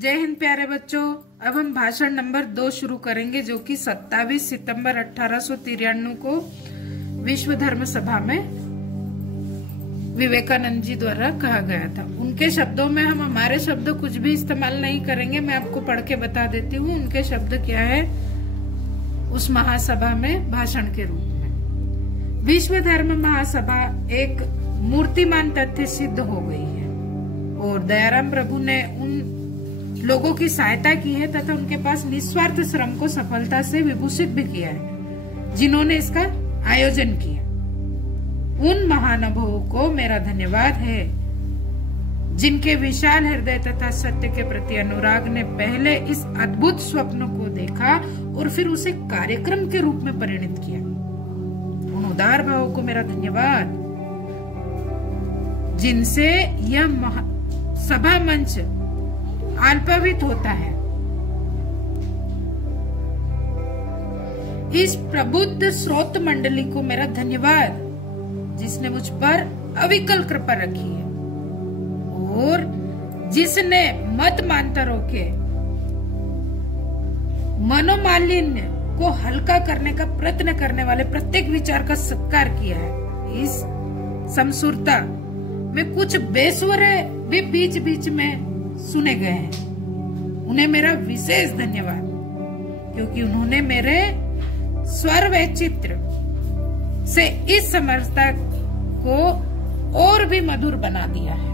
जय हिंद प्यारे बच्चों। अब हम भाषण नंबर 2 शुरू करेंगे, जो कि 27 सितंबर 1893 को विश्व धर्म सभा में विवेकानंद जी द्वारा कहा गया था। उनके शब्दों में हम हमारे शब्द कुछ भी इस्तेमाल नहीं करेंगे। मैं आपको पढ़ के बता देती हूँ उनके शब्द क्या है उस महासभा में भाषण के रूप में। विश्व धर्म महासभा एक मूर्तिमान तथ्य सिद्ध हो गई है और दयाराम प्रभु ने उन लोगों की सहायता की है तथा उनके पास निस्वार्थ श्रम को सफलता से विभूषित भी किया है, जिन्होंने इसका आयोजन किया। उन महानुभवों को मेरा धन्यवाद है जिनके विशाल हृदय तथा सत्य के प्रति अनुराग ने पहले इस अद्भुत स्वप्न को देखा और फिर उसे कार्यक्रम के रूप में परिणत किया। उन उदार भावों को मेरा धन्यवाद जिनसे यह सभा मंच अल्पावित होता है। इस प्रबुद्ध स्रोत मंडली को मेरा धन्यवाद जिसने मुझ पर अविकल कृपा रखी है और जिसने मत मांतरों के मनोमालिन्य को हल्का करने का प्रयत्न करने वाले प्रत्येक विचार का सत्कार किया है। इस समसूरता में कुछ बेस्वर भी बीच बीच में सुने गए हैं। उन्हें मेरा विशेष धन्यवाद क्योंकि उन्होंने मेरे स्वर व चित्र से इस समरसता को और भी मधुर बना दिया है।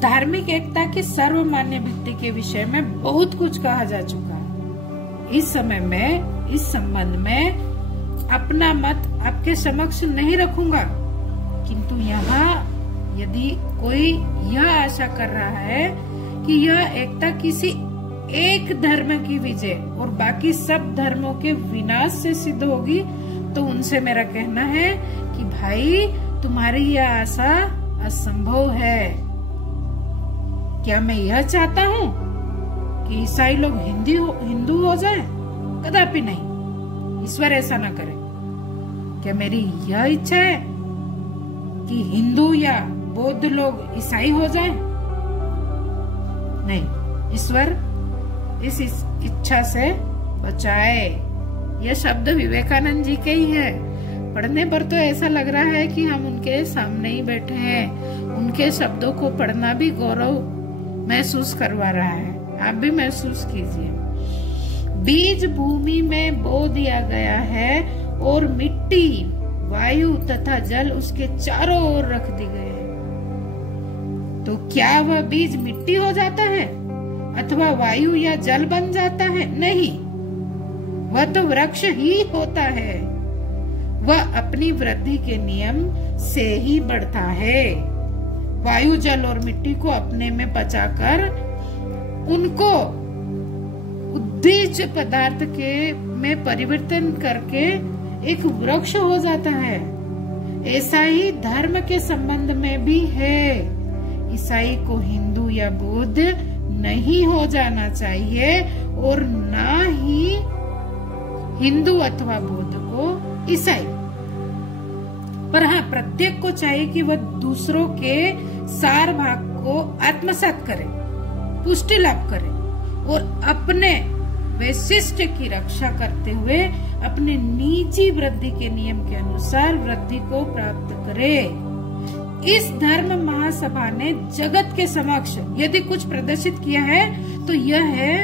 धार्मिक एकता की सर्वमान्य वृत्ति के विषय में बहुत कुछ कहा जा चुका है। इस समय में इस संबंध में अपना मत आपके समक्ष नहीं रखूंगा, किंतु यहाँ यदि कोई यह आशा कर रहा है कि यह एकता किसी एक धर्म की विजय और बाकी सब धर्मों के विनाश से सिद्ध होगी, तो उनसे मेरा कहना है कि भाई तुम्हारी यह आशा असंभव है। क्या मैं यह चाहता हूँ कि ईसाई लोग हिंदू हो जाएं? कदापि नहीं, ईश्वर ऐसा न करे। क्या मेरी यह इच्छा है कि हिंदू या बौद्ध लोग ईसाई हो जाएं? नहीं, ईश्वर इस इच्छा से बचाए। यह शब्द विवेकानंद जी के ही है। पढ़ने पर तो ऐसा लग रहा है कि हम उनके सामने ही बैठे हैं। उनके शब्दों को पढ़ना भी गौरव महसूस करवा रहा है। आप भी महसूस कीजिए। बीज भूमि में बो दिया गया है और मिट्टी, वायु तथा जल उसके चारों ओर रख दी गए हैं। तो क्या वह बीज मिट्टी हो जाता है अथवा वायु या जल बन जाता है? नहीं, वह तो वृक्ष ही होता है। वह अपनी वृद्धि के नियम से ही बढ़ता है। वायु, जल और मिट्टी को अपने में पचाकर उनको उद्दीज पदार्थ के में परिवर्तन करके एक वृक्ष हो जाता है। ऐसा ही धर्म के संबंध में भी है। ईसाई को हिंदू या बौद्ध नहीं हो जाना चाहिए और ना ही हिंदू अथवा बौद्ध को ईसाई। पर हाँ, प्रत्येक को चाहिए कि वह दूसरों के सार भाग को आत्मसात करे, पुष्टि लाभ करे और अपने वैशिष्ट की रक्षा करते हुए अपने निजी वृद्धि के नियम के अनुसार वृद्धि को प्राप्त करे। इस धर्म महासभा ने जगत के समक्ष यदि कुछ प्रदर्शित किया है तो यह है,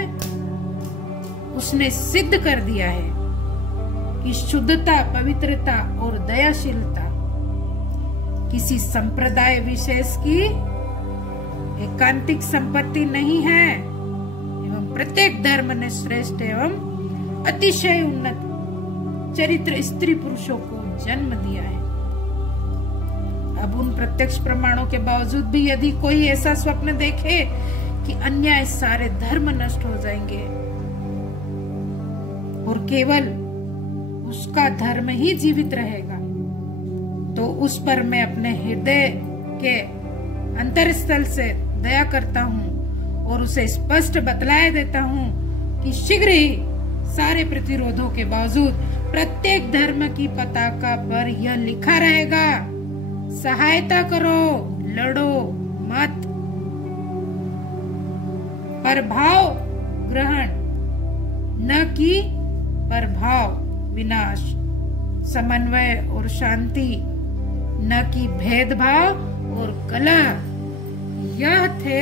उसने सिद्ध कर दिया है कि शुद्धता, पवित्रता और दयाशीलता किसी संप्रदाय विशेष की एकांतिक संपत्ति नहीं है एवं प्रत्येक धर्म ने श्रेष्ठ एवं अतिशय उन्नत चरित्र स्त्री पुरुषों को जन्म दिया है। अब उन प्रत्यक्ष प्रमाणों के बावजूद भी यदि कोई ऐसा स्वप्न देखे कि अन्याय सारे धर्म नष्ट हो जाएंगे और केवल उसका धर्म ही जीवित रहेगा, तो उस पर मैं अपने हृदय के अंतरस्थल से दया करता हूँ और उसे स्पष्ट बतलाए देता हूँ कि शीघ्र ही सारे प्रतिरोधों के बावजूद प्रत्येक धर्म की पताका पर यह लिखा रहेगा, सहायता करो, प्रभाव ग्रहण, न कि प्रभाव विनाश, समन्वय और शांति, न कि भेदभाव और कलह। यह थे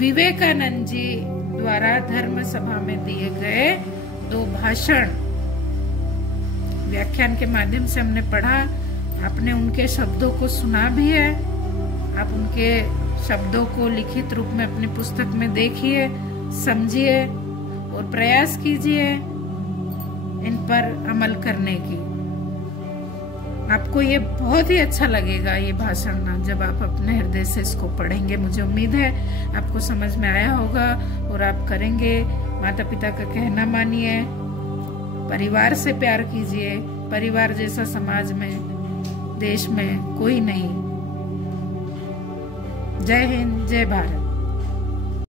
विवेकानंद जी द्वारा धर्म सभा में दिए गए 2 भाषण। व्याख्यान के माध्यम से हमने पढ़ा, आपने उनके शब्दों को सुना भी है। आप उनके शब्दों को लिखित रूप में अपनी पुस्तक में देखिए, समझिए और प्रयास कीजिए इन पर अमल करने की। आपको ये बहुत ही अच्छा लगेगा, ये भाषण ना, जब आप अपने हृदय से इसको पढ़ेंगे। मुझे उम्मीद है आपको समझ में आया होगा और आप करेंगे। माता पिता का कहना मानिए, परिवार से प्यार कीजिए। परिवार जैसा समाज में, देश में कोई नहीं। जय हिंद, जय भारत।